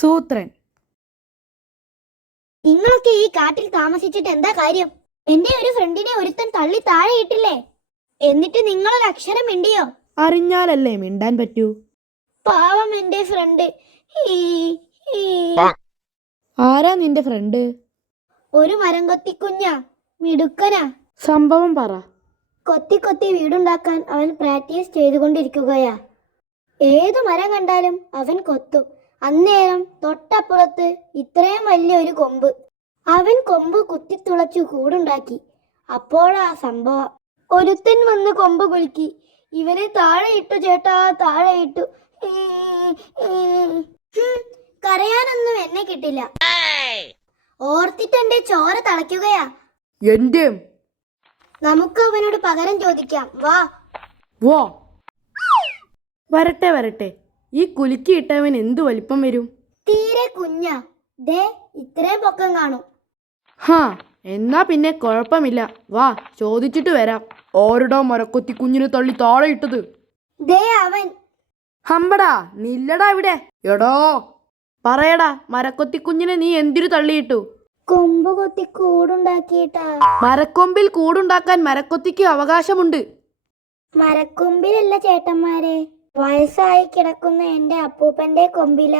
സൂത്രൻ. നിങ്ങളൊക്കെ ഈ കാട്ടിൽ താമസിച്ചിട്ട് എന്താ കാര്യം? എന്റെ ഒരു ഫ്രണ്ടിനെ ഒരുത്തൻ തള്ളി താഴെയിട്ടില്ലേ? എന്നിട്ട് നിങ്ങളൊരു അക്ഷരം മിണ്ടിയോ? അറിഞ്ഞാലല്ലേ മിണ്ടാൻ പറ്റൂ. പാവം എന്റെ ഫ്രണ്ട് ഈ, ഈ. ആരാ നിന്റെ ഫ്രണ്ട് ഒരു മരം കൊത്തി കുഞ്ഞാ മിടുക്കനാ. സംഭവം പറ. കൊത്തി കൊത്തി വീടുണ്ടാക്കാൻ അവൻ പ്രാക്ടീസ് ചെയ്തുകൊണ്ടിരിക്കുകയാ. ഏതു മരം കണ്ടാലും അവൻ കൊത്തും. അന്നേരം തൊട്ടപ്പുറത്ത് ഇത്രയും വലിയ ഒരു കൊമ്പ്. അവൻ കൊമ്പ് കുത്തിത്തുളച്ചു കൂടുണ്ടാക്കി. അപ്പോഴാ സംഭവം. ഒരുത്തൻ വന്ന് കൊമ്പ് കുലുക്കി. ഇവനെ താഴെ ഇട്ടു ചേട്ടാ താഴെ ഇട്ടു. കരയാനൊന്നും എന്നെ കിട്ടില്ല. ഓർത്തിട്ട് എന്റെ ചോര തളയ്ക്കുകയാ. എന്റെ നമുക്ക് അവനോട് പകരം ചോദിക്കാം. വാ. വാ. വരട്ടെ വരട്ടെ. ഈ കുലുക്കി ഇട്ടവൻ എന്തു വലിപ്പം വരും? തീരെ കുഞ്ഞ. ദേ ഇത്രയും പൊക്കം കാണും. ഹാ എന്നാ പിന്നെ കുഴപ്പമില്ല. വാ ചോദിച്ചിട്ട് വരാം. ഓരടോ മരക്കൊത്തി കുഞ്ഞിനെ തള്ളി താഴെ ഇട്ടത്? ദേ അവൻ. ഹമ്പടാ നില്ലടാ ഇവിടെ. എടോ. പറയടാ മരക്കൊത്തി കുഞ്ഞിനെ നീ എന്തിനു തള്ളിയിട്ടു? കൊമ്പ് കൊത്തി കൂടുണ്ടാക്കിയിട്ടാ. മരക്കൊമ്പിൽ കൂടുണ്ടാക്കാൻ മരക്കൊത്തിക്ക് അവകാശമുണ്ട്. മരക്കൊമ്പിലല്ല ചേട്ടന്മാരെ. വയസ്സായി കിടക്കുന്ന എന്റെ അപ്പൂപ്പന്റെ കൊമ്പില.